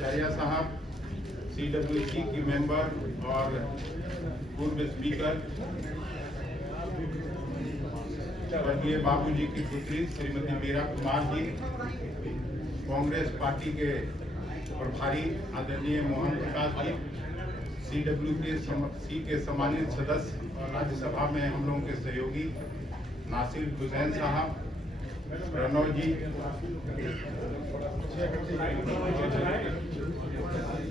भट्टाचार्य साहब, CWC की member और पूर्व स्पीकर स्वर्गीय बाबूजी की पुत्री श्रीमती मीरा कुमार जी, कांग्रेस पार्टी के प्रभारी आदरणीय मोहन प्रकाश जी, CWC के सम्मानित सदस्य और राज्यसभा में हम लोगों के सहयोगी नासिर हुसैन साहब, प्रणव जी,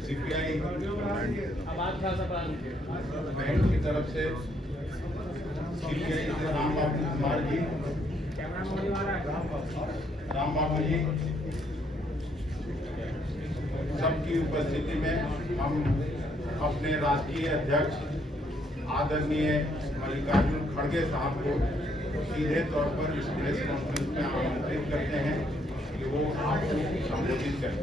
CPI बैंक की तरफ से CPI से राम बाबू कुमार जी, राम बाबू जी, सबकी उपस्थिति में हम अपने राष्ट्रीय अध्यक्ष आदरणीय मल्लिकार्जुन खड़गे साहब को सीधे तौर पर इस प्रेस कॉन्फ्रेंस में आमंत्रित करते हैं कि वो आपको संबोधित करें।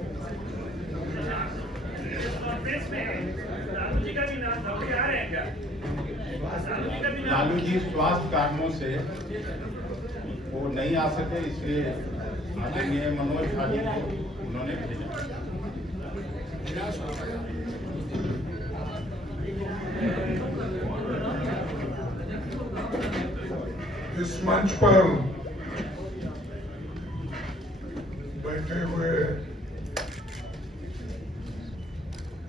लालू जी स्वास्थ्य कारणों से वो नहीं आ सके, इसलिए आदरणीय मनोज झा जी को उन्होंने भेजा। इस मंच पर बैठे हुए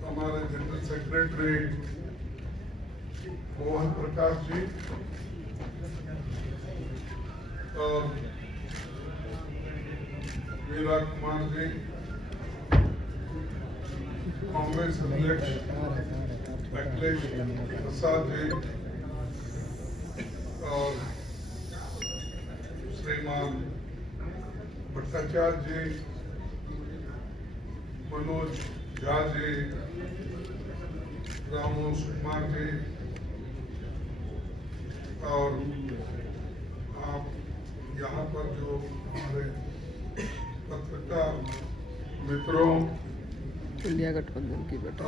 हमारे जनरल सेक्रेटरी मोहन प्रकाश जी और मीरा कुमार जी, कांग्रेस अध्यक्ष अखिलेश प्रसाद जी और श्रीमान भट्टाचार्य जी, मनोज झा जी, रामोश कुमार जी और आप यहाँ पर जो हमारे पत्रकार मित्रों, इंडिया गठबंधन की बैठक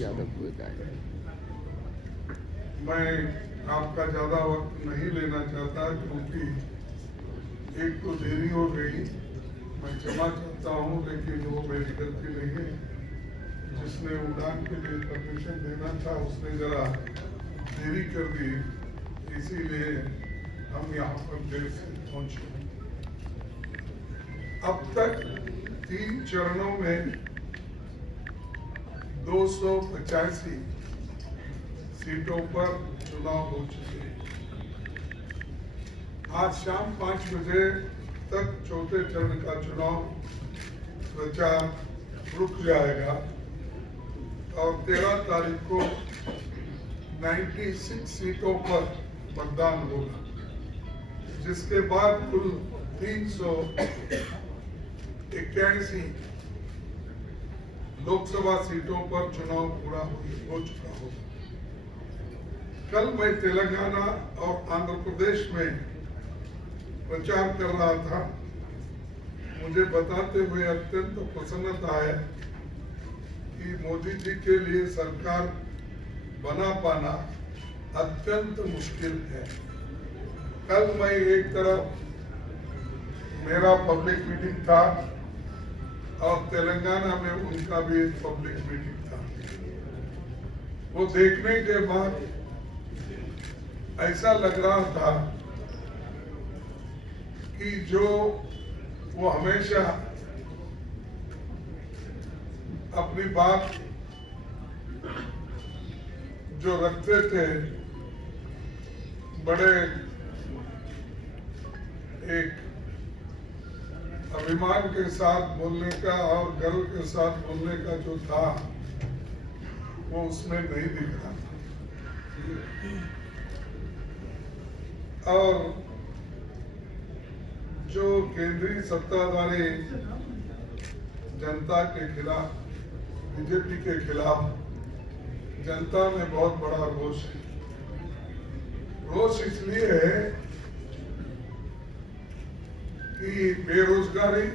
यादव हुए गाय। मैं आपका ज्यादा वक्त नहीं लेना चाहता क्योंकि एक तो देरी हो गई, मैं क्षमा चाहता हूँ, लेकिन वो मेरी गलती नहीं है। जिसने उड़ान के लिए परमिशन देना था उसने जरा देरी कर दी, इसीलिए हम यहाँ पर देर से पहुंचे। अब तक 3 चरणों में 285 सीटों पर चुनाव हो चुके हैं। आज शाम 5 बजे तक चौथे चरण का चुनाव प्रचार रुक जाएगा और 13 तारीख को 96 सीटों पर मतदान होगा, जिसके बाद कुल 381 लोकसभा सीटों पर चुनाव पूरा हो चुका होगा। कल मैं तेलंगाना और आंध्र प्रदेश में प्रचार कर रहा था। मुझे बताते हुए अत्यंत प्रसन्नता है कि मोदी जी के लिए सरकार बना पाना अत्यंत मुश्किल है। कल मैं एक तरफ मेरा पब्लिक मीटिंग था और तेलंगाना में उनका भी एक पब्लिक मीटिंग था। वो देखने के बाद ऐसा लग रहा था कि जो वो हमेशा अपनी बात जो रखते थे, बड़े एक अभिमान के साथ बोलने का और गर्व के साथ बोलने का जो था, वो उसमें नहीं दिख रहा था। और जो केंद्रीय सत्ताधारी जनता के खिलाफ, बीजेपी के खिलाफ जनता में बहुत बड़ा रोष है। रोष इसलिए है कि बेरोजगारी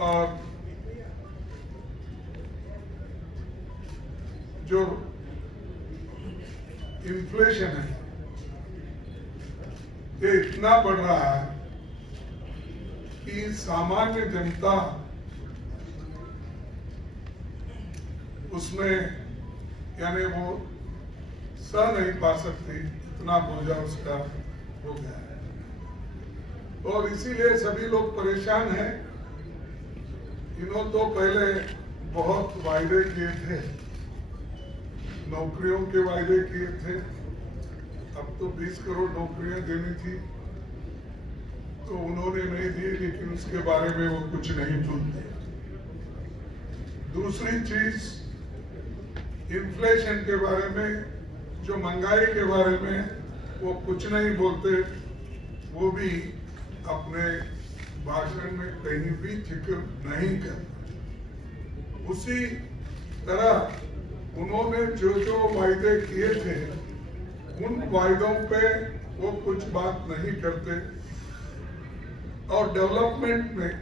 और जो इन्फ्लेशन है ये इतना बढ़ रहा है कि सामान्य जनता उसमें यानी वो सह नहीं पा सकती, इतना बोझा उसका हो गया है और इसीलिए सभी लोग परेशान हैं। इन्होंने तो पहले बहुत वायदे किए थे, नौकरियों के वायदे किए थे, अब तो 20 करोड़ नौकरियां देनी थी तो उन्होंने नहीं दी, लेकिन उसके बारे में वो कुछ नहीं बोलते। दूसरी चीज इन्फ्लेशन के बारे में, जो महंगाई के बारे में वो कुछ नहीं बोलते, वो भी अपने भाषण में कहीं भी जिक्र नहीं करते। उसी तरह उन्होंने जो जो वायदे किए थे उन वायदों पे वो कुछ बात नहीं करते और डेवलपमेंट में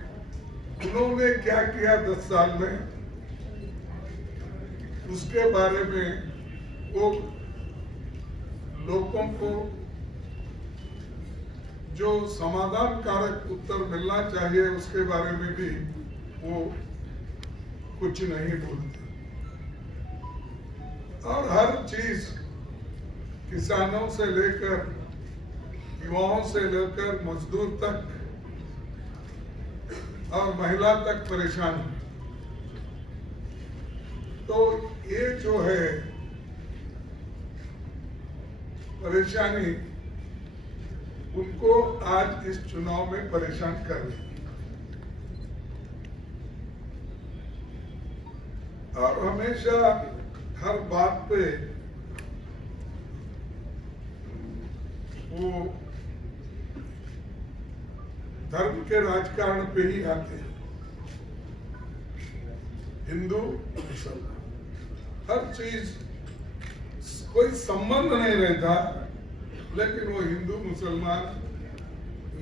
उन्होंने क्या किया 10 साल में उसके बारे में वो लोगों को जो समाधान कारक उत्तर मिलना चाहिए उसके बारे में भी वो कुछ नहीं बोलते और हर चीज किसानों से लेकर युवाओं से लेकर मजदूर तक और महिला तक परेशान है। तो ये जो है परेशानी उनको आज इस चुनाव में परेशान कर रही है और हमेशा हर बात पे वो धर्म के राजकारण पे ही आते हैं। हिंदू मुसलमान हर चीज कोई संबंध नहीं रहता, लेकिन वो हिंदू मुसलमान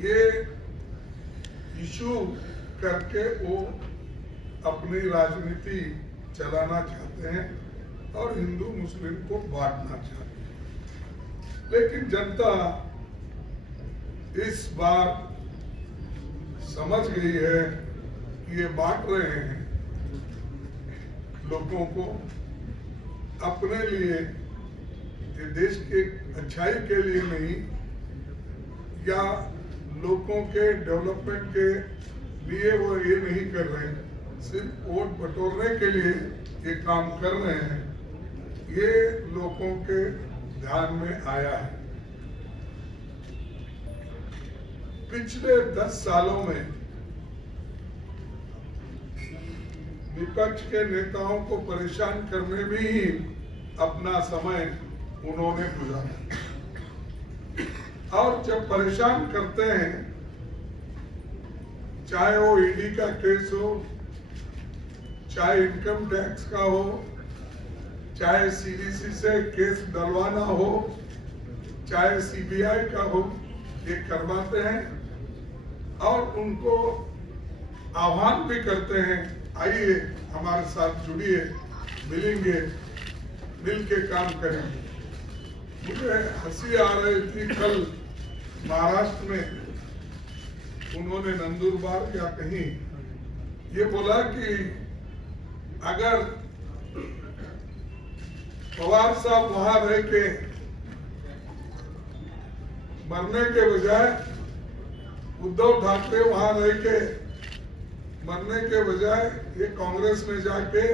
ये इशू करके वो अपनी राजनीति चलाना चाहते हैं और हिंदू मुस्लिम को बांटना चाहते हैं। लेकिन जनता इस बार समझ गई है कि ये बांट रहे हैं लोगों को अपने लिए, ये देश के अच्छाई के लिए नहीं या लोगों के डेवलपमेंट के लिए वो ये नहीं कर रहे हैं, सिर्फ वोट बटोरने के लिए ये काम कर रहे हैं। ये लोगों के ध्यान में आया है। पिछले 10 सालों में विपक्ष के नेताओं को परेशान करने में ही अपना समय उन्होंने गुजारा और जब परेशान करते हैं, चाहे वो ईडी का केस हो, चाहे इनकम टैक्स का हो, चाहे सीबीसी से केस डलवाना हो, चाहे सीबीआई का हो, ये करवाते हैं और उनको आह्वान भी करते हैं, आइए हमारे साथ जुड़िए, मिलेंगे, मिल के काम करेंगे। मुझे हंसी आ रही थी, कल महाराष्ट्र में उन्होंने नंदुरबार या कहीं ये बोला कि अगर पवार साहब वहां रह के मरने के बजाय, उद्धव ठाकरे वहां रह के मरने के बजाय ये कांग्रेस में जाके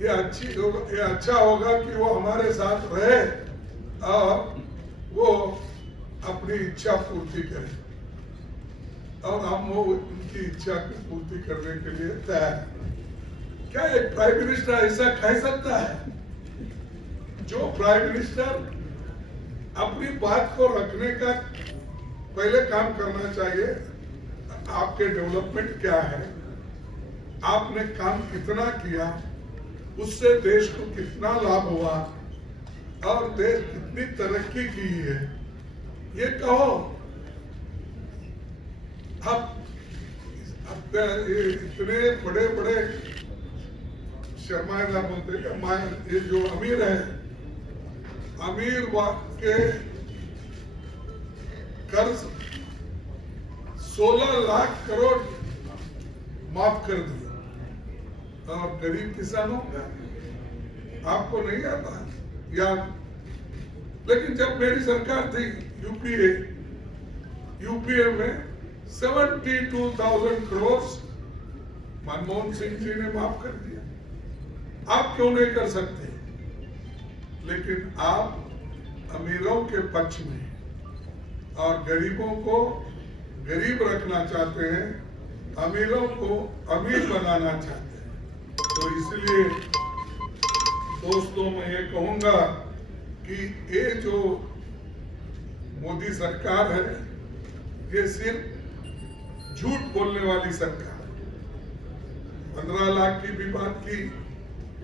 ये अच्छा होगा कि वो हमारे साथ रहे और वो अपनी इच्छा पूर्ति करे और हम वो उनकी इच्छा की पूर्ति करने के लिए तैयार हैं। क्या एक प्राइम मिनिस्टर ऐसा कह सकता है? जो प्राइम मिनिस्टर अपनी बात को रखने का पहले काम करना चाहिए, आपके डेवलपमेंट क्या है, आपने काम कितना किया, उससे देश को कितना लाभ हुआ और देश कितनी तरक्की की है, ये कहो। अब इतने बड़े बड़े शर्माएदार बोलते हैं, ये जो अमीर है, अमीर के कर्ज 16 लाख करोड़ माफ कर दिया। और गरीब किसानों का आपको नहीं आता याद? लेकिन जब मेरी सरकार थी यूपीए में 72,000 करोड़ मनमोहन सिंह जी ने माफ कर दिया। आप क्यों नहीं कर सकते? लेकिन आप अमीरों के पक्ष में और गरीबों को गरीब रखना चाहते हैं, अमीरों को अमीर बनाना चाहते हैं। तो इसलिए दोस्तों मैं ये कहूंगा कि ये जो मोदी सरकार है ये सिर्फ झूठ बोलने वाली सरकार है। 15 लाख की भी बात की,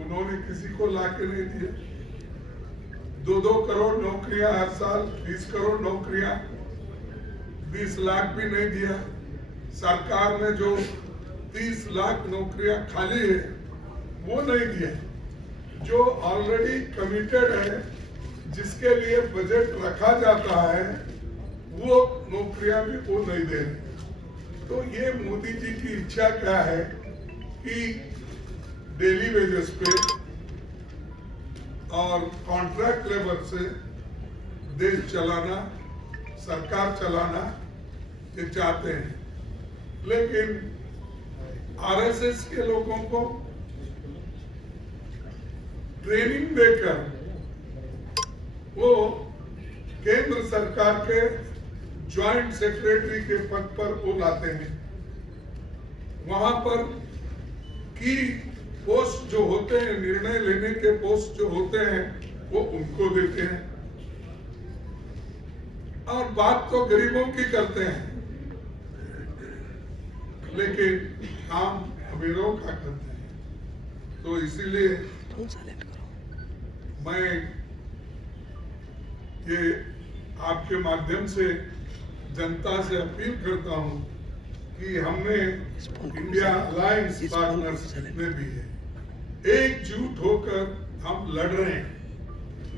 उन्होंने किसी को लाके नहीं दिए। 2-2 करोड़ नौकरियां हर साल, 20 करोड़ नौकरियां, 20 लाख भी नहीं दिया। सरकार ने जो 30 लाख नौकरियां खाली है वो नहीं दिया। जो ऑलरेडी कमिटेड है, जिसके लिए बजट रखा जाता है, वो नौकरियां भी वो नहीं दे रहे। तो ये मोदी जी की इच्छा क्या है कि डेली वेजेस पे और कॉन्ट्रैक्ट लेबर से देश चलाना, सरकार चलाना ये चाहते हैं। लेकिन आरएसएस के लोगों को ट्रेनिंग देकर वो केंद्र सरकार के ज्वाइंट सेक्रेटरी के पद पर वो लाते हैं। वहां पर की पोस्ट जो होते हैं, निर्णय लेने के पोस्ट जो होते हैं, वो उनको देते हैं और बात तो गरीबों की करते हैं, लेकिन काम अमीरों का करते हैं। तो इसीलिए मैं ये आपके माध्यम से जनता से अपील करता हूं कि हमने इंडिया अलायंस पार्टनर्स में भी है, एकजुट होकर हम लड़ रहे हैं।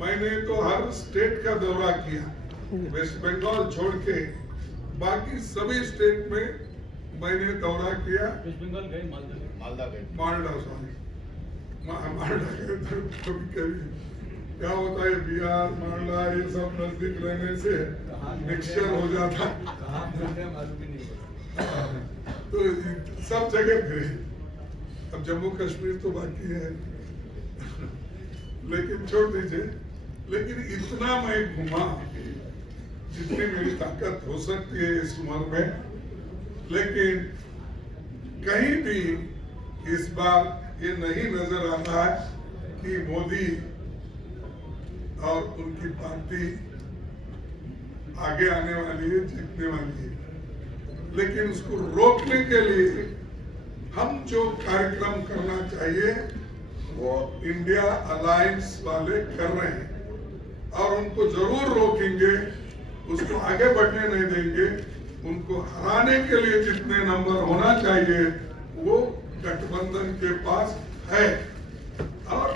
मैंने तो हर स्टेट का दौरा किया, वेस्ट बंगाल छोड़ के बाकी सभी स्टेट में मैंने दौरा किया। वेस्ट बंगाल गए, मालदा गए, मालदा सॉरी मालदा गए। कभी कभी क्या होता है, बिहार मालदा ये सब नजदीक रहने से मिक्सचर हो जाता। तो सब जगह फिरे। अब जम्मू कश्मीर तो बाकी है, लेकिन छोड़ दीजिए। लेकिन इतना मैं घुमा जितनी मेरी ताकत हो सकती है इस उम्र में। लेकिन कहीं भी इस बार ये नहीं नजर आता है कि मोदी और उनकी पार्टी आगे आने वाली है, जीतने वाली है। लेकिन उसको रोकने के लिए हम जो कार्यक्रम करना चाहिए वो इंडिया अलायंस वाले कर रहे हैं और उनको जरूर रोकेंगे, उसको आगे बढ़ने नहीं देंगे। उनको हराने के लिए जितने नंबर होना चाहिए वो गठबंधन के पास है और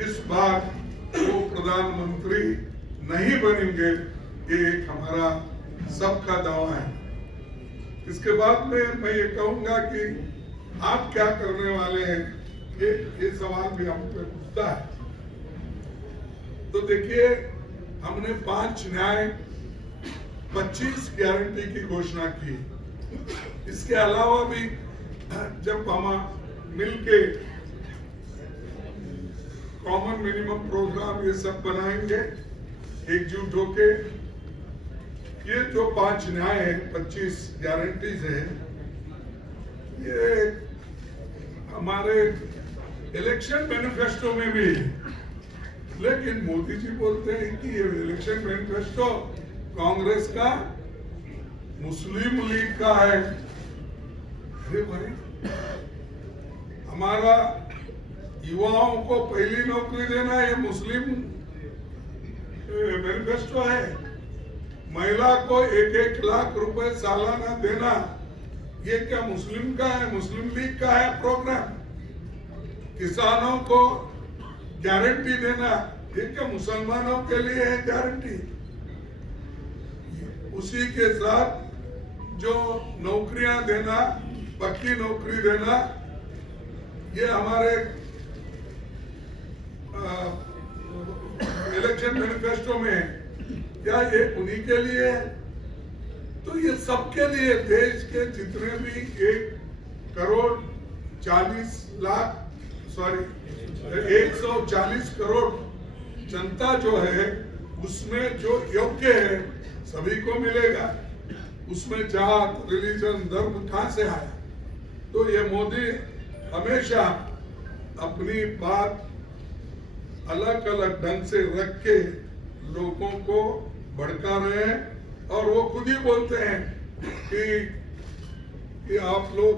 इस बार वो प्रधानमंत्री नहीं बनेंगे, ये एक हमारा सबका दावा है। इसके बाद में मैं ये कहूंगा कि आप क्या करने वाले हैं, ये सवाल भी हम पे उठता है। तो देखिए, हमने 5 न्याय 25 गारंटी की घोषणा की। इसके अलावा भी जब हम मिलके कॉमन मिनिमम प्रोग्राम ये सब बनाएंगे एकजुट होके, ये जो 5 न्याय है 25 गारंटीज है, ये हमारे इलेक्शन मैनिफेस्टो में भी है। लेकिन मोदी जी बोलते हैं कि ये इलेक्शन मैनिफेस्टो कांग्रेस का, मुस्लिम लीग का है। अरे भाई, हमारा युवाओं को पहली नौकरी देना ये मुस्लिम मैनिफेस्टो है। महिला को 1-1 लाख रुपए सालाना देना ये क्या मुस्लिम का है, मुस्लिम लीग का है प्रोग्राम? किसानों को गारंटी देना ये क्या मुसलमानों के लिए है गारंटी? उसी के साथ जो नौकरियां देना, पक्की नौकरी देना, ये हमारे इलेक्शन मैनिफेस्टो में है। क्या ये उन्हीं के लिए है? तो ये सबके लिए, देश के जितने भी 140 करोड़ जनता जो है, उसमें जो योग्य है सभी को मिलेगा। उसमें जात, रिलीजन, धर्म कहां से आया? तो ये मोदी हमेशा अपनी बात अलग अलग ढंग से रख के लोगों को भड़का रहे हैं, और वो खुद ही बोलते हैं कि आप लोग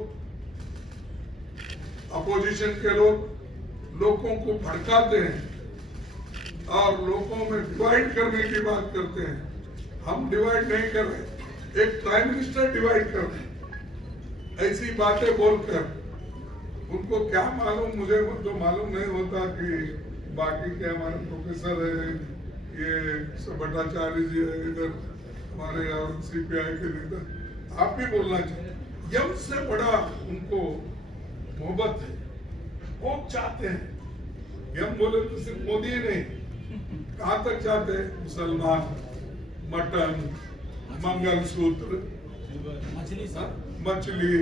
अपोजिशन के लोगों को भड़काते हैं और लोगों में डिवाइड करने की बात करते हैं। हम डिवाइड नहीं कर रहे, एक प्राइम मिनिस्टर डिवाइड कर रहे। ऐसी बातें बोलकर उनको क्या मालूम, मुझे तो मालूम नहीं होता कि बाकी के हमारे प्रोफेसर है, ये भट्टाचार्य जी है, इधर हमारे और सीपीआई के नेता, आप भी बोलना चाहिए। यम से बड़ा उनको मोहब्बत है, वो चाहते हैं। यम बोले तो सिर्फ मोदी ही नहीं, कहां तक चाहते हैं? मुसलमान, मटन, मंगलसूत्र, मछली,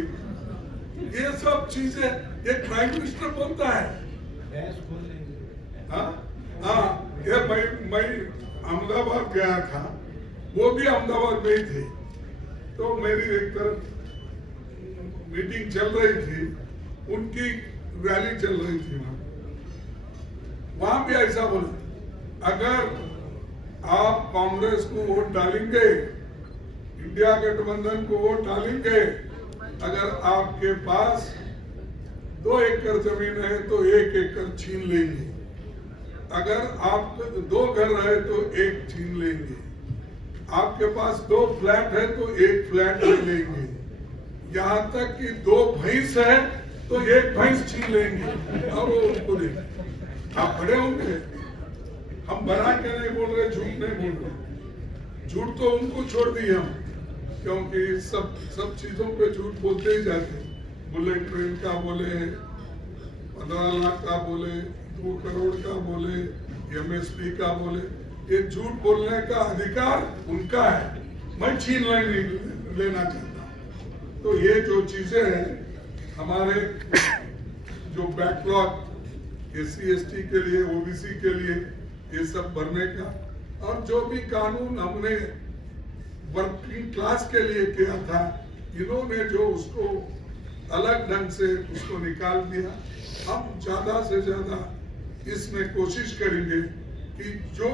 ये सब चीजें एक प्राइम मिनिस्टर बोलता है। हाँ, ये मैं अहमदाबाद गया था, वो भी अहमदाबाद में ही थे, तो मेरी एक तरफ मीटिंग चल रही थी, उनकी रैली चल रही थी वहां भी ऐसा बोला, अगर आप कांग्रेस को वोट डालेंगे, इंडिया गठबंधन को वोट डालेंगे, अगर आपके पास 2 एकड़ जमीन है तो 1 एकड़ छीन लेंगे, अगर आप 2 घर है तो 1 छीन लेंगे, आपके पास 2 फ्लैट है तो 1 फ्लैट ले लेंगे, यहाँ तक कि 2 भैंस है तो 1 भैंस छीन लेंगे और वो उनको देंगे। आप खड़े होंगे? हम बना के नहीं बोल रहे, झूठ नहीं बोल रहे। झूठ तो उनको छोड़ दिए हम, क्योंकि सब चीजों पे झूठ बोलते ही जाते। बुलेट ट्रेन का बोले, 15 लाख का बोले, 2 करोड़ का बोले, MSP का बोले, ये झूठ बोलने का अधिकार उनका है, मैं छीन नहीं लेना चाहता। तो ये जो चीजें हैं हमारे जो बैकलॉग SC/ST के लिए, OBC के लिए, ये सब भरने का, और जो भी कानून हमने वर्किंग क्लास के लिए किया था, इन्होंने जो उसको अलग ढंग से उसको निकाल दिया। हम ज्यादा से ज्यादा इसमें कोशिश करेंगे कि जो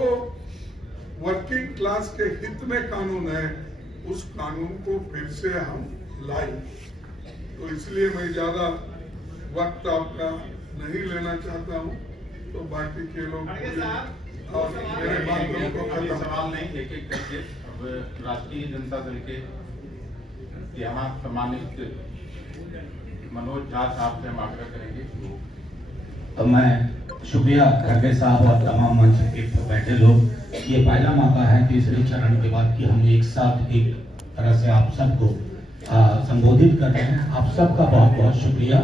वर्किंग क्लास के हित में कानून है, उस कानून को फिर से हम लाएं। तो इसलिए मैं ज्यादा वक्त आपका नहीं लेना चाहता हूं, तो बाकी के लोग और मेरे बातों को खत्म। सवाल नहीं, एक करके अब राष्ट्रीय जनता दल के यहाँ सम्मानित मनोज झा साहब से हम आग्रह करेंगे। तो मैं शुक्रिया खड़गे साहब और तमाम मंच पे बैठे लोग, ये पहला मौका है तीसरे चरण के बाद कि हम एक साथ एक तरह से आप सबको संबोधित कर रहे हैं। आप सबका बहुत बहुत शुक्रिया।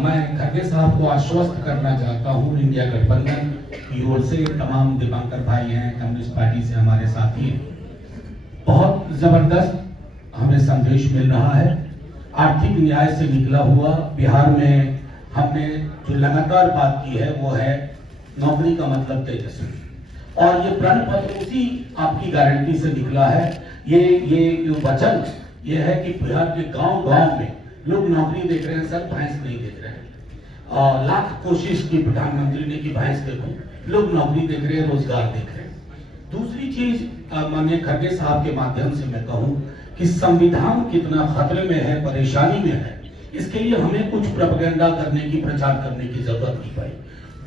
मैं खड़गे साहब को आश्वस्त करना चाहता हूँ, इंडिया गठबंधन की ओर से तमाम दिवाकर भाई हैं, कम्युनिस्ट पार्टी से हमारे साथी हैं, बहुत जबरदस्त हमें संदेश मिल रहा है। आर्थिक न्याय से निकला हुआ बिहार में हमने जो लगातार बात की है वो है नौकरी का मतलब तेजस्वी, और ये प्रण पत्र उसी आपकी गारंटी से निकला है। ये जो वचन ये है कि बिहार के गांव-गांव में लोग नौकरी देख रहे हैं सर, भैंस नहीं देख रहे हैं। और लाख कोशिश की प्रधानमंत्री ने कि भैंस देखो, लोग नौकरी देख रहे हैं, रोजगार देख रहे हैं। दूसरी चीज माननीय खड़गे साहब के माध्यम से मैं कहूं कि संविधान कितना खतरे में है, परेशानी में है, इसके लिए हमें कुछ प्रोपेगेंडा करने की, प्रचार करने की जरूरत नहीं पड़ी।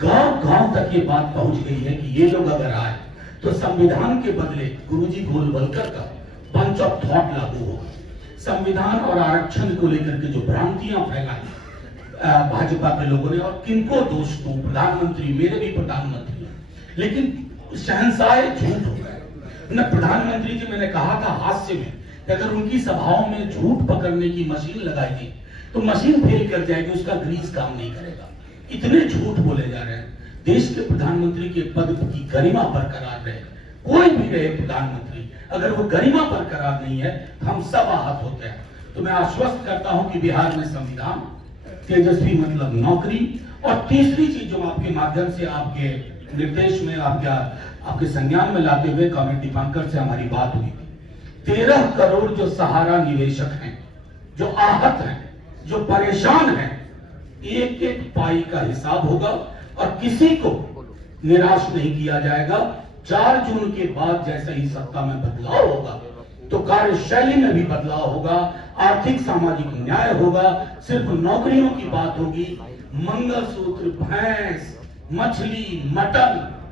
गांव-गांव तक ये बात पहुंच गई है कि ये लोग अगर आए तो संविधान के बदले गुरुजी गोलवलकर का बंच ऑफ थॉट लागू होगा। संविधान और आरक्षण को लेकर के जो भ्रांतियां फैलाई भाजपा के लोगों ने, और किनको दोष दूं, प्रधानमंत्री, मेरे भी प्रधानमंत्री, लेकिन शहंशाह झूठ हो गए न। प्रधानमंत्री जी, मैंने कहा था हास्य में कि अगर उनकी सभाओं में झूठ पकड़ने की मशीन लगाई गई तो मशीन फेल कर जाएगी, उसका ग्रीस काम नहीं करेगा। इतने झूठ बोले जा रहे हैं। देश के प्रधानमंत्री के पद की गरिमा बरकरार रहे, कोई भी रहे प्रधानमंत्री, अगर वो गरिमा बरकरार नहीं है तो हम सब आहत होते हैं। तो मैं आश्वस्त करता हूं कि बिहार में संविधान, तेजस्वी मतलब नौकरी, और तीसरी चीज जो आपके माध्यम से आपके निर्देश में आपके संज्ञान में लाते हुए कॉमरेड दीपांकर से हमारी बात हुई थी, 13 करोड़ जो सहारा निवेशक हैं, जो आहत हैं, जो परेशान हैं, एक एक पाई का हिसाब होगा और किसी को निराश नहीं किया जाएगा। 4 जून के बाद जैसे ही सत्ता में बदलाव होगा तो कार्यशैली में भी बदलाव होगा, आर्थिक सामाजिक न्याय होगा, सिर्फ नौकरियों की बात होगी, मंगलसूत्र, भैंस, मछली, मटन,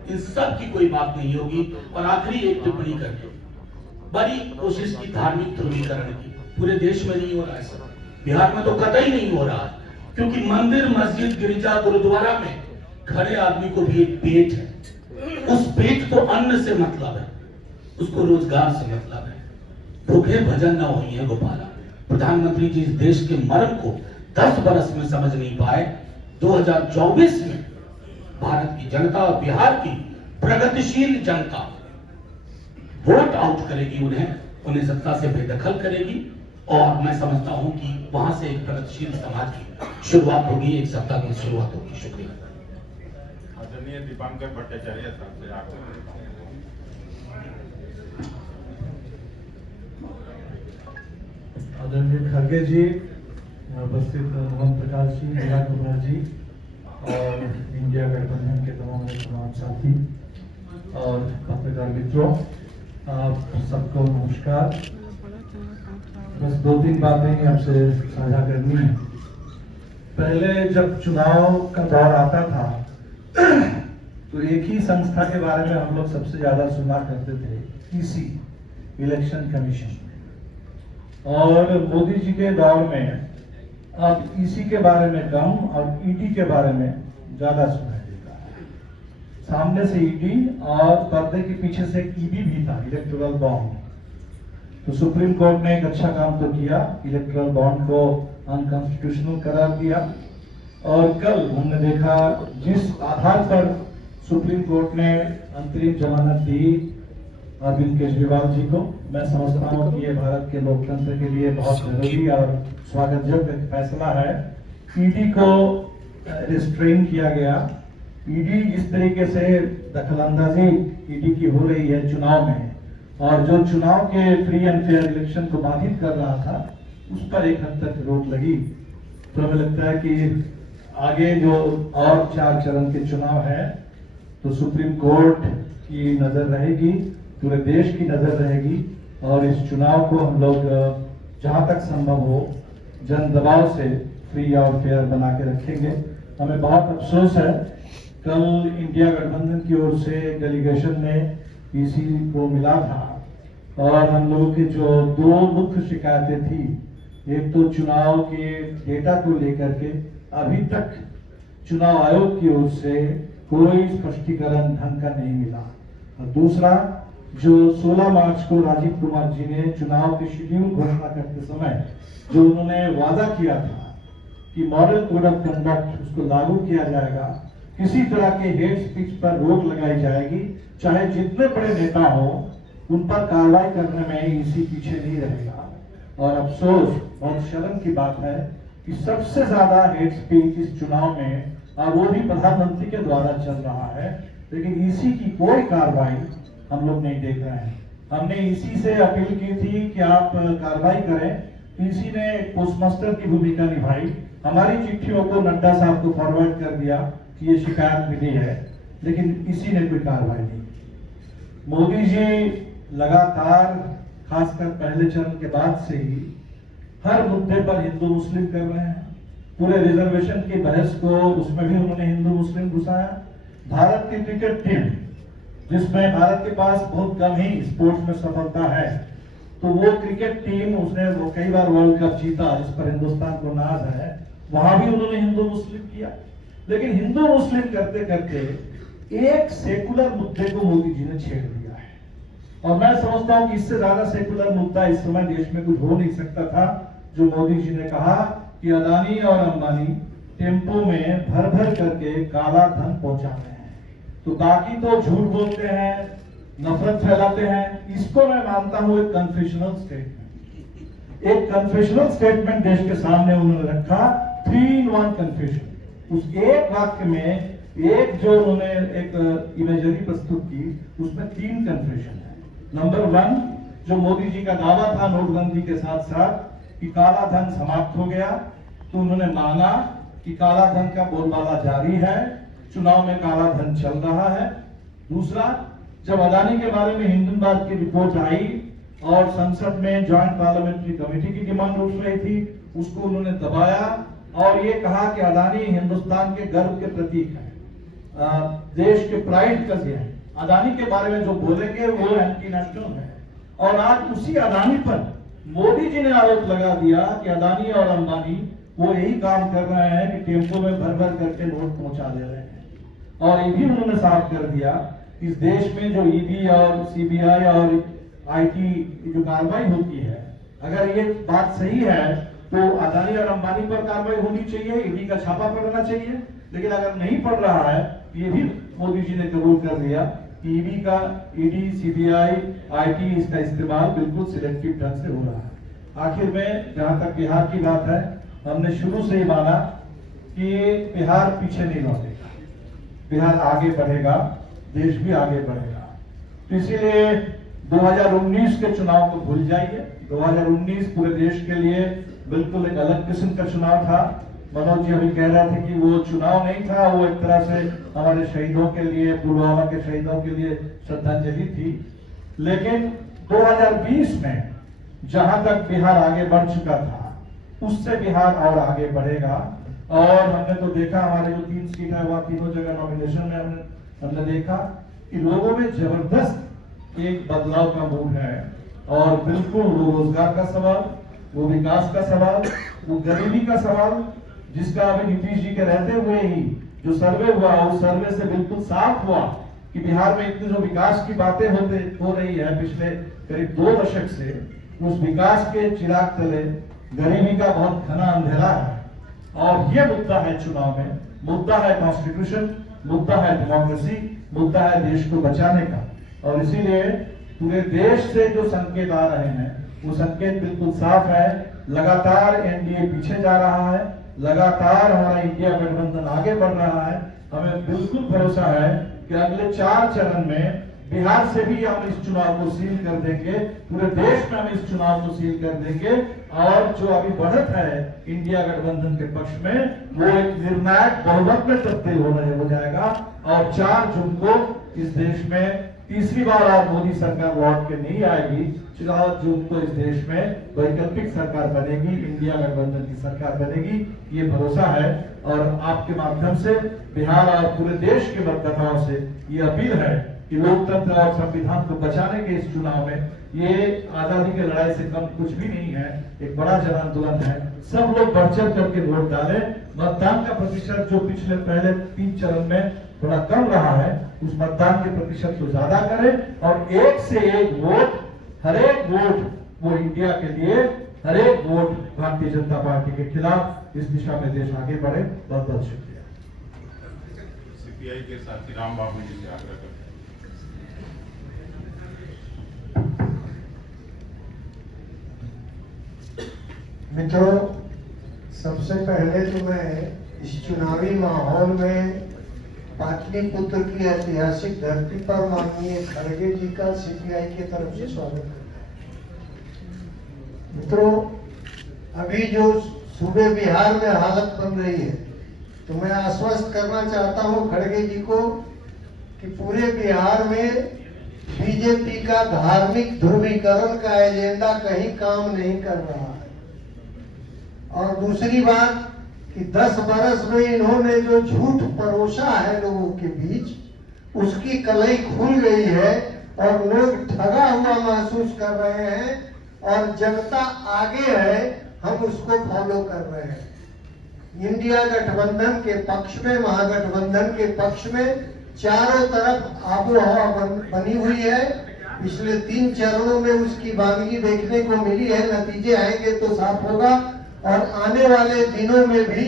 इन सब की कोई बात नहीं होगी। और आखिरी एक टिप्पणी करके, बड़ी कोशिश की धार्मिक ध्रुवीकरण की, पूरे देश में नहीं हो रहा है सर, बिहार में तो कतई नहीं हो रहा, क्योंकि मंदिर, मस्जिद, गिरजा, गुरुद्वारा में खड़े आदमी को भी एक पेट है, उस पेट को अन्न से मतलब है, उसको रोजगार से मतलब है। भूखे भजन न हुई है गोपाला। प्रधानमंत्री जी इस देश के मर्म को 10 बरस में समझ नहीं पाए। 2024 में भारत की जनता और बिहार की प्रगतिशील जनता वोट आउट करेगी, उन्हें सत्ता से बेदखल करेगी, और मैं समझता हूं कि वहां से एक प्रगतिशील समाज की शुरुआत होगी, एक सत्ता की शुरुआत होगी। शुक्रिया। आदरणीय दीपांकर भट्टाचार्य साहब से आप आदरणीय खड़गे जी, उपस्थित मोहन प्रकाश जी, मीरा कुमार जी और इंडिया गठबंधन के तमाम साथी और पत्रकार मित्रों, आप सबको नमस्कार। बस 2-3 बातें आपसे साझा करनी है। पहले जब चुनाव का दौर आता था तो एक ही संस्था के बारे में हम लोग सबसे ज्यादा सुना करते थे, ईसी, इलेक्शन कमीशन। और मोदी जी के दौर में अब ईसी के बारे में कम और ईडी के बारे में ज्यादा सुनाई देता है। सामने से ईडी और पर्दे के पीछे से ईडी भी था, इलेक्टोरल बॉन्ड। तो सुप्रीम कोर्ट ने एक अच्छा काम तो किया, इलेक्टोरल बॉन्ड को अनकॉन्स्टिट्यूशनल करार दिया। और कल हमने देखा जिस आधार पर सुप्रीम कोर्ट ने अंतरिम जमानत दी अरविंद केजरीवाल जी को, मैं समझता हूँ कि ये भारत के लोकतंत्र के लिए बहुत जरूरी और स्वागतयोग्य फैसला है। ईडी को रिस्ट्रेन किया गया। ईडी जिस तरीके से दखलंदाजी ईडी की हो रही है चुनाव में, और जो चुनाव के फ्री एंड फेयर इलेक्शन को बाधित कर रहा था, उस पर एक हद तक रोक लगी। तो हमें लगता है कि आगे जो और 4 चरण के चुनाव है तो सुप्रीम कोर्ट की नजर रहेगी, पूरे देश की नजर रहेगी, और इस चुनाव को हम लोग जहां तक संभव हो जन दबाव से फ्री और फेयर बना के रखेंगे। हमें बहुत अफसोस है, कल इंडिया गठबंधन की ओर से डेलीगेशन में ईसी को मिला था, और हम लोगों की जो 2 मुख्य शिकायतें थी, एक तो चुनाव के डेटा को लेकर के अभी तक चुनाव आयोग की ओर से कोई स्पष्टीकरण ढंग का नहीं मिला, और दूसरा जो 16 मार्च को राजीव कुमार जी ने चुनाव के शेड्यूल घोषणा करते समय जो उन्होंने वादा किया था कि मॉडल कोड ऑफ कंडक्ट उसको लागू किया जाएगा, किसी तरह के हेट स्पीच पर रोक लगाई जाएगी, चाहे जितने बड़े नेता हो उन पर कार्रवाई करने में ईसी पीछे नहीं रहेगा। और अफसोस, बहुत शर्म की बात है कि सबसे ज्यादा हेट स्पीच इस चुनाव में, और वो भी प्रधानमंत्री के द्वारा चल रहा है, लेकिन ईसी की कोई कार्रवाई हम लोग नहीं देख रहे हैं। हमने ईसी से अपील की थी कि आप कार्रवाई करें। ईसी ने पोस्टमास्टर की भूमिका निभाई, हमारी चिट्ठियों को नड्डा साहब को फॉरवर्ड कर दिया कि ये शिकायत मिली है, लेकिन इसी ने कोई कार्रवाई नहीं। मोदी जी लगातार, खासकर पहले चरण के बाद से ही, हर मुद्दे पर हिंदू मुस्लिम कर रहे हैं। पूरे रिजर्वेशन की बहस को उसमें भी उन्होंने हिंदू मुस्लिम घुसाया। भारत की क्रिकेट टीम, जिसमें भारत के पास बहुत कम ही स्पोर्ट्स में सफलता है, तो वो क्रिकेट टीम, उसने वो कई बार वर्ल्ड कप जीता, जिस पर हिंदुस्तान को नाज है, वहां भी उन्होंने हिंदू मुस्लिम किया। लेकिन हिंदू मुस्लिम करते करते एक सेकुलर मुद्दे को मोदी जी ने छेड़ दिया है, और मैं समझता हूं कि इससे ज्यादा सेकुलर मुद्दा इस समय देश में कुछ हो नहीं सकता था। जो मोदी जी ने कहा कि अदानी और अंबानी टेम्पो में भर भर करके काला धन पहुंचा रहे हैं, तो बाकी तो झूठ बोलते हैं, नफरत फैलाते हैं। इसको मैं मानता हूं एक कन्फेशनल स्टेटमेंट, एक कन्फेशनल स्टेटमेंट देश के सामने उन्होंने रखा, 3-in-1 कन्फेशन। उस एक वाक्य में एक जो उन्होंने एक इमेजरी प्रस्तुत की, उसमें 3 कन्फेशन है। नंबर 1, जो मोदी जी का दावा था नोटबंदी के साथ साथ कि काला धन समाप्त हो गया, तो उन्होंने माना कि काला धन का बोलबाला जारी है, चुनाव में काला धन चल रहा है। दूसरा, जब अदानी के बारे में हिंदुस्तान की रिपोर्ट आई और संसद में ज्वाइंट पार्लियामेंट्री कमेटी की डिमांड उठ रही थी, उसको उन्होंने दबाया और ये कहा कि अदानी हिंदुस्तान के गर्व के प्रतीक है, देश के प्राइड का ये है, अदानी के बारे में जो बोलेंगे वो एंटी नेशनल है। और आज उसी अदानी पर मोदी जी ने आरोप लगा दिया कि अदानी और अंबानी वो यही काम कर रहे हैं कि टेम्पो में भर भर करके नोट पहुंचा दे रहे हैं। और ये भी उन्होंने साफ कर दिया, इस देश में जो ईडी और सीबीआई और आईटी जो कार्रवाई होती है, अगर ये बात सही है तो अदानी और अंबानी पर कार्रवाई होनी चाहिए, ईडी का छापा पड़ना चाहिए। लेकिन अगर नहीं पड़ रहा है, ये भी मोदी जी ने कबूल कर लिया कि ईडी, सीबीआई, आईटी इसका इस्तेमाल बिल्कुल सिलेक्टिव ढंग से हो रहा है। आखिर में जहां तक बिहार की बात है, हमने शुरू से ही माना कि बिहार पीछे नहीं लौटेगा, बिहार आगे बढ़ेगा, देश भी आगे बढ़ेगा। तो इसीलिए 2019 के चुनाव को भूल जाइए। 2019 पूरे देश के लिए बिल्कुल एक अलग किस्म का चुनाव था। मनोज जी अभी कह रहे थे कि वो चुनाव नहीं था, वो एक तरह से हमारे शहीदों के लिए, पुलवामा के शहीदों के लिए श्रद्धांजलि थी। लेकिन 2020 में जहां तक बिहार आगे बढ़ चुका था, उससे बिहार और आगे बढ़ेगा। और हमने तो देखा, हमारे जो 3 सीट है वहां तीनों जगह नॉमिनेशन में हमने देखा कि लोगों में जबरदस्त एक बदलाव का मूड है। और बिल्कुल वो रोजगार का सवाल, वो विकास का सवाल, वो गरीबी का सवाल, जिसका अभी नीतीश जी के रहते हुए ही जो सर्वे हुआ, उस सर्वे से बिल्कुल साफ हुआ कि बिहार में इतनी जो विकास की बातें हो रही है पिछले करीब 2 दशक से, उस विकास के चिराग तले गरीबी का बहुत घना अंधेरा है। और ये मुद्दा है चुनाव में, मुद्दा है कॉन्स्टिट्यूशन, मुद्दा है डेमोक्रेसी, मुद्दा है देश को बचाने का। और इसीलिए पूरे देश से जो संकेत आ रहे हैं, वो संकेत बिल्कुल साफ है। लगातार एनडीए पीछे जा रहा है, लगातार हमारा इंडिया गठबंधन आगे बढ़ रहा है। हमें बिल्कुल भरोसा है कि अगले 4 चरण में बिहार से भी हम इस चुनाव को सील कर देंगे, पूरे देश में हम इस चुनाव को सील कर देंगे। और जो अभी बढ़त है इंडिया गठबंधन के पक्ष में, वो एक निर्णायक बहुमत में तब्दील हो जाएगा। और 4 जून को इस देश में तीसरी बार और मोदी सरकार लौट के नहीं आएगी। 4 जून को इस देश में वैकल्पिक सरकार बनेगी, इंडिया गठबंधन की सरकार बनेगी, ये भरोसा है। और आपके माध्यम से बिहार और पूरे देश के मतदाताओं से ये अपील है कि लोकतंत्र और संविधान को बचाने के इस चुनाव में, ये आजादी की लड़ाई से कम कुछ भी नहीं है, एक बड़ा जन आंदोलन है। सब लोग बढ़ चढ़ करके वोट डालें। मतदान का प्रतिशत जो पिछले पहले 3 चरण में थोड़ा कम रहा है, उस मतदान के प्रतिशत को ज्यादा करें। और एक से एक वोट, हर एक वोट वो इंडिया के लिए, हर एक वोट भारतीय जनता पार्टी के खिलाफ। इस दिशा में देश आगे बढ़े। बहुत बहुत शुक्रिया। सीपीआई के साथी राम बाबू जी से आग्रह करते हैं। मित्रों, सबसे पहले तो मैं इस चुनावी माहौल में पाटलिपुत्र की ऐतिहासिक धरती पर माननीय खड़गे जी का सीपीआई की तरफ से स्वागत करता हूं। मित्रों, अभी जो सूबे बिहार में हालत बन रही है, तो मैं आश्वस्त करना चाहता हूं खड़गे जी को कि पूरे बिहार में बीजेपी का धार्मिक ध्रुवीकरण का एजेंडा कहीं काम नहीं कर रहा है। और दूसरी बात कि 10 बरस में इन्होंने जो झूठ परोसा है लोगों के बीच, उसकी कलई खुल गई है और लोग ठगा हुआ महसूस कर रहे हैं। और जनता आगे है, हम उसको फॉलो कर रहे हैं। इंडिया गठबंधन के पक्ष में, महागठबंधन के पक्ष में चारों तरफ आबोहवा बनी हुई है। पिछले 3 चरणों में उसकी वानगी देखने को मिली है। नतीजे आएंगे तो साफ होगा और आने वाले दिनों में भी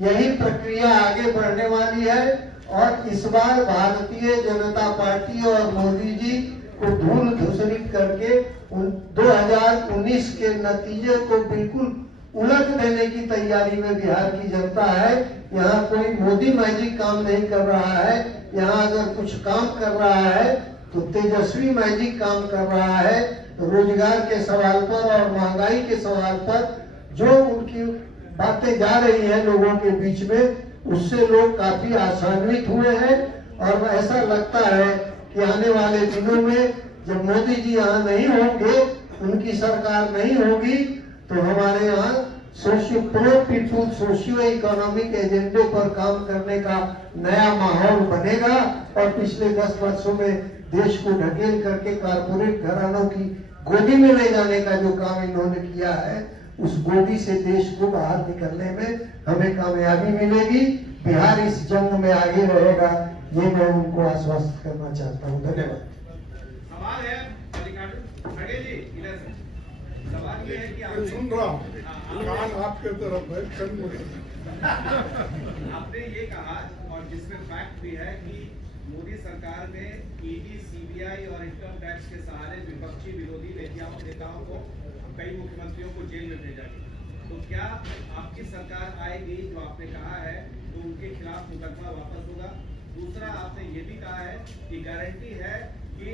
यही प्रक्रिया आगे बढ़ने वाली है और इस बार भारतीय जनता पार्टी और मोदी जी को धूल धूसरित करके 2019 के नतीजे को बिल्कुल उलट देने की तैयारी में बिहार की जनता है। यहाँ कोई मोदी मैजिक काम नहीं कर रहा है। यहाँ अगर कुछ काम कर रहा है तो तेजस्वी मैजिक काम कर रहा है। रोजगार के सवाल पर और महंगाई के सवाल पर जो उनकी बातें जा रही हैं लोगों के बीच में, उससे लोग काफी आशान्वित हुए हैं और ऐसा लगता है कि आने वाले दिनों में जब मोदी जी यहाँ नहीं होंगे, उनकी सरकार नहीं होगी, तो हमारे यहाँ सोशियो इकोनॉमिक एजेंडे पर काम करने का नया माहौल बनेगा और पिछले 10 वर्षों में देश को ढकेल करके कारपोरेट घरानों की गोदी में ले जाने का जो काम इन्होंने किया है, उस गोदी से देश को बाहर निकलने में हमें कामयाबी मिलेगी। बिहार इस जंग में आगे रहेगा, ये मैं उनको आश्वस्त करना चाहता हूँ। धन्यवाद। सवाल है मल्लिकार्जुन खड़गे जी, इधर से सवाल ये है कि मैं सुन रहा हूँ, कान आपके तरफ है, कन मुझे। आपने ये कहा और जिसमें फैक्ट भी है कि मोदी सरकार ने ईडी, सीबीआई और इनकम टैक्स के सहारे विपक्षी विरोधी नेताओं को, कई मुख्यमंत्रियों को जेल में भेजा गया। तो क्या आपकी सरकार आएगी, जो आपने कहा है, तो उनके खिलाफ मुकदमा वापस होगा? दूसरा, आपने ये भी कहा है कि गारंटी है कि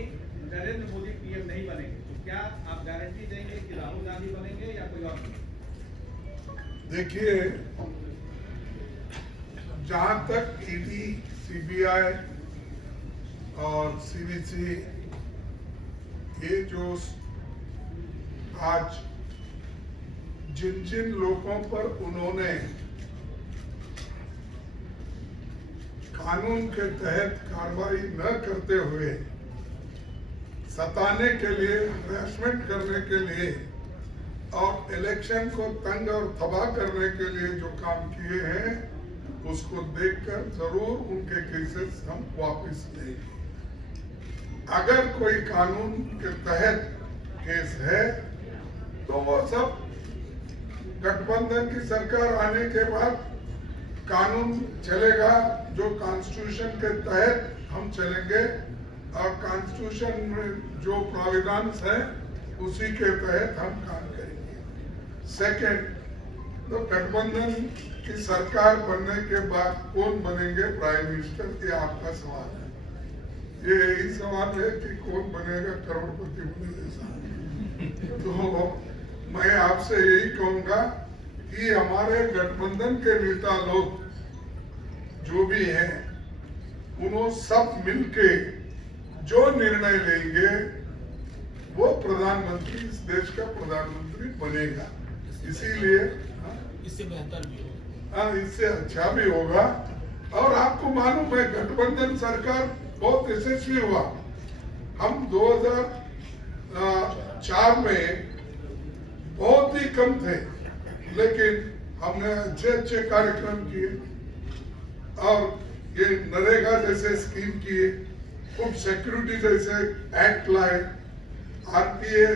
नरेंद्र मोदी पीएम नहीं बनेंगे, तो क्या आप गारंटी देंगे कि राहुल गांधी बनेंगे या कोई और? देखिए, जहां तक ईडी, सीबीआई और सीवीसी, ये जो आज जिन जिन लोगों पर उन्होंने कानून के तहत कार्रवाई न करते हुए सताने के लिए, हरासमेंट करने के लिए और इलेक्शन को तंग और तबाह करने के लिए जो काम किए हैं, उसको देखकर जरूर उनके केसेस हम वापस लेंगे। अगर कोई कानून के तहत केस है तो वो सब गठबंधन की सरकार आने के बाद कानून चलेगा, जो कॉन्स्टिट्यूशन के तहत हम चलेंगे और कॉन्स्टिट्यूशन में जो प्राविधान है उसी के तहत हम काम करेंगे। सेकंड, तो गठबंधन की सरकार बनने के बाद कौन बनेंगे प्राइम मिनिस्टर, ये आपका सवाल है। ये यही सवाल है कि कौन बनेगा करोड़पति होने जैसा। तो मैं आपसे यही कहूंगा कि हमारे गठबंधन के नेता लोग जो भी हैं, उन्होंने सब मिलके जो निर्णय लेंगे वो प्रधानमंत्री, इस देश का प्रधानमंत्री बनेगा। इसीलिए इससे बेहतर भी होगा, हाँ, इससे अच्छा भी होगा। और आपको मालूम है, गठबंधन सरकार बहुत यशस्वी हुआ। हम 2004 में बहुत ही कम थे, लेकिन हमने अच्छे अच्छे कार्यक्रम किए और ये नरेगा जैसे स्कीम किए, फूड सिक्योरिटी जैसे एक्ट लाए, आरटीए,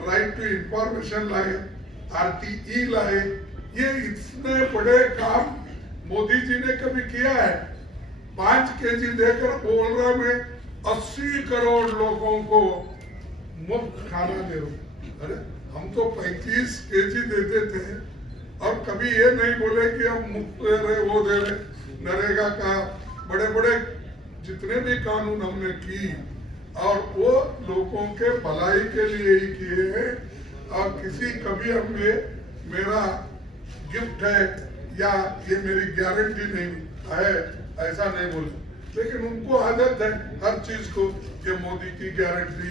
राइट टू इंफॉर्मेशन लाए, आरटीई लाए। ये इतने बड़े काम मोदी जी ने कभी किया है। 5 केजी देकर बोल रहा मैं 80 करोड़ लोगों को मुफ्त खाना दे रहा हूं। अरे हम तो 35 केजी देते थे और कभी ये नहीं बोले कि हम मुफ्त दे रहे, वो दे रहे। नरेगा का बड़े बड़े जितने भी कानून हमने की और वो लोगों के भलाई के लिए ही किए हैं। और किसी कभी हम ये मेरा गिफ्ट है या ये मेरी गारंटी नहीं है ऐसा नहीं बोले, लेकिन उनको आदत है हर चीज को कि मोदी की गारंटी,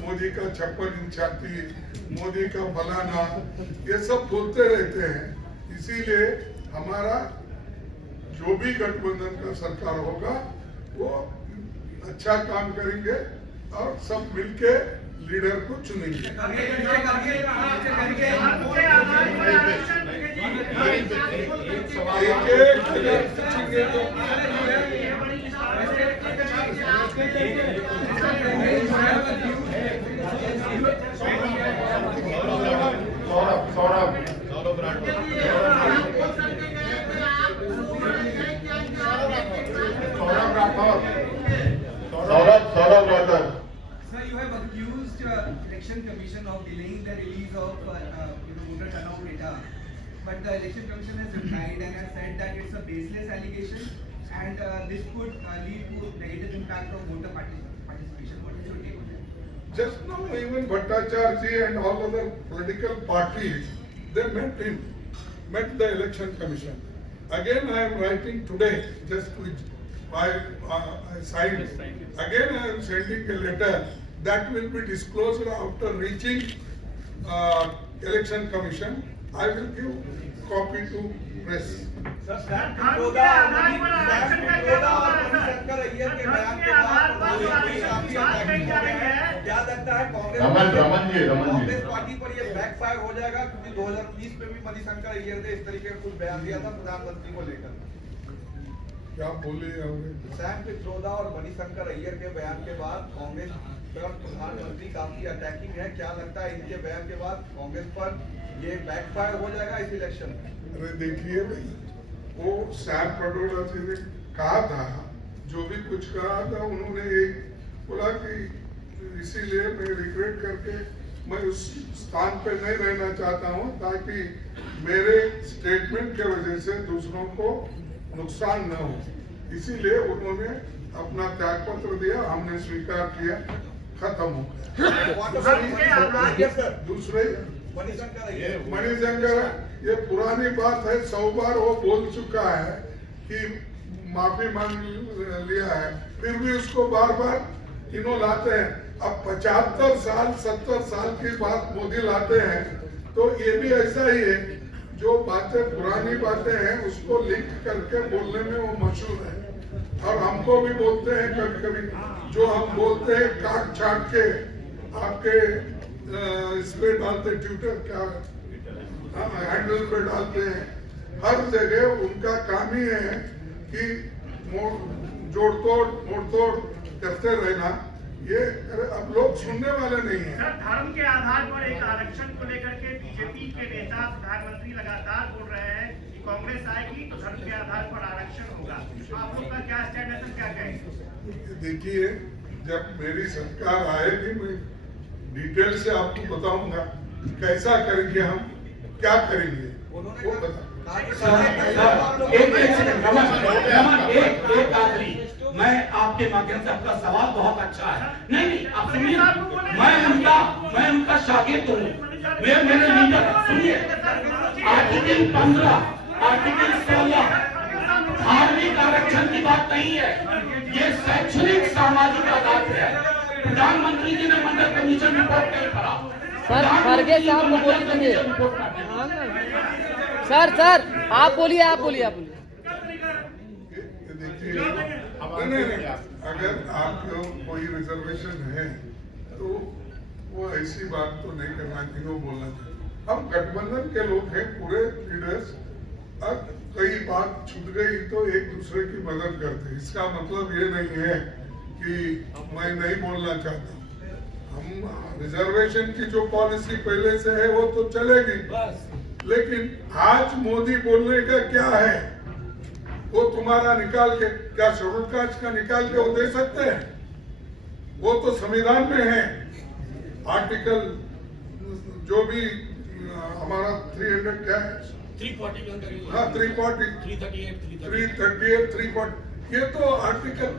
मोदी का 56 इंच छाती, मोदी का फलाना, ये सब बोलते रहते हैं। इसीलिए हमारा जो भी गठबंधन का सरकार होगा वो अच्छा काम करेंगे और सब मिलके लीडर को चुनेंगे। एक Election Commission of delaying the release of voter turnout data, but the Election Commission has replied and has said that it's a baseless allegation and this could lead to negative impact of voter participation. What is your take on that? Just now, even Bhattacharya ji and all other political parties, they met the election commission. Again, I am writing today, just which I signed. Again, I am sending a letter that will be disclosed after reaching election commission. I will give copy to press. Congress party पर ये backfire हो जाएगा, क्योंकि 2019 में भी मणिशंकर अय्यर ने इस तरीके का कुछ बयान दिया था प्रधानमंत्री को लेकर। क्या बोले हमने? सैम पित्रोदा और मणिशंकर अय्यर के बयान के बाद कांग्रेस पर प्रधानमंत्री काफी अटैकिंग है। क्या लगता है इनके बयान के बाद कांग्रेस पर ये बैकफायर हो जाएगा इस इलेक्शन में? अरे देखिए भाई, वो सैम पित्रोदा जी ने कहा था, जो भी कुछ कहा था, उन्होंने एक बोला कि इसीलिए मैं रिग्रेट करके मैं उस स्थान पे नहीं रहना चाहता हूं, ताकि मेरे स्टेटमेंट के वजह से दूसरों को नुकसान न हो। इसीलिए उन्होंने अपना त्याग पत्र दिया, हमने स्वीकार किया, खत्म हो गया। दूसरे मणिशंकर, ये पुरानी बात है, 100 बार वो बोल चुका है कि माफी मांग लिया है, फिर भी उसको बार बार इन्हों लाते हैं। अब 75 साल 70 साल की बात मोदी लाते हैं, तो ये भी ऐसा ही है, जो बातें पुरानी बातें हैं उसको लिंक करके बोलने में वो मशहूर है। और हमको भी बोलते हैं कभी कभी, जो हम बोलते हैं काट छाट के आपके इस पे डालते, ट्विटर क्या हैंडल पे डालते हैं। हर जगह उनका काम ही है कि जोड़ तोड़ करते रहना। ये अब लोग सुनने वाले नहीं हैं। सर, धर्म के आधार पर एक आरक्षण को लेकर के बीजेपी के नेता प्रधानमंत्री लगातार बोल रहे हैं कि कांग्रेस आएगी तो धर्म के आधार पर आरक्षण होगा। आप लोग का क्या स्टैंड है, क्या कहेंगे? देखिए, जब मेरी सरकार आएगी मैं डिटेल से आपको बताऊंगा कैसा करेंगे, हम क्या करेंगे वो बता। एक आखिरी, मैं आपके माध्यम से, आपका सवाल बहुत अच्छा है। नहीं आप सुनिए, मैं उनका शागिर्द हूँ, मेरे लीडर। सुनिए, आर्टिकल 15, आर्टिकल 16 धार्मिक आरक्षण की बात नहीं है, ये शैक्षणिक सामाजिक आधार पे है। प्रधानमंत्री जी ने मंडल कमीशन रिपोर्ट नहीं करा। सर, खड़गे साहब को बोलिए। सर आप बोलिए। देखिए, नहीं, अगर आपको कोई रिजर्वेशन है तो वो ऐसी बात तो नहीं करना चाहिए, वो बोलना चाहिए। हम गठबंधन के लोग हैं, पूरे लीडर्स। अब कई बात छूट गई तो एक दूसरे की मदद करते, इसका मतलब ये नहीं है कि मैं नहीं बोलना चाहता। हम रिजर्वेशन की जो पॉलिसी पहले से है वो तो चलेगी, लेकिन आज मोदी बोलने का क्या है, वो तुम्हारा निकाल के, क्या शेड्यूल कास्ट का निकाल के वो दे सकते हैं? वो तो संविधान में है, आर्टिकल जो भी हमारा 300 क्या है, 340, हाँ 340, 338, 340, ये तो आर्टिकल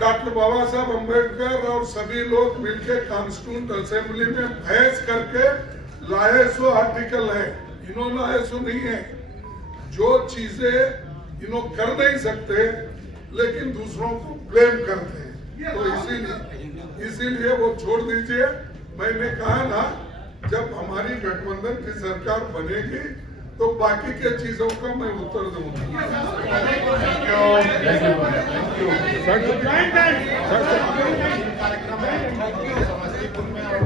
डॉक्टर बाबा साहब अम्बेडकर और सभी लोग मिलकर कॉन्स्टिट्यूंट असेंबली में बहस करके लाए सो आर्टिकल है, इन्होंने लाए सो नहीं है। जो चीजें इन्होंने कर नहीं सकते लेकिन दूसरों को ब्लेम करते हैं, तो इसीलिए वो छोड़ दीजिए। मैंने कहा ना, जब हमारी गठबंधन की सरकार बनेगी तो बाकी के चीजों का मैं उत्तर दूंगा। समस्तीपुर में और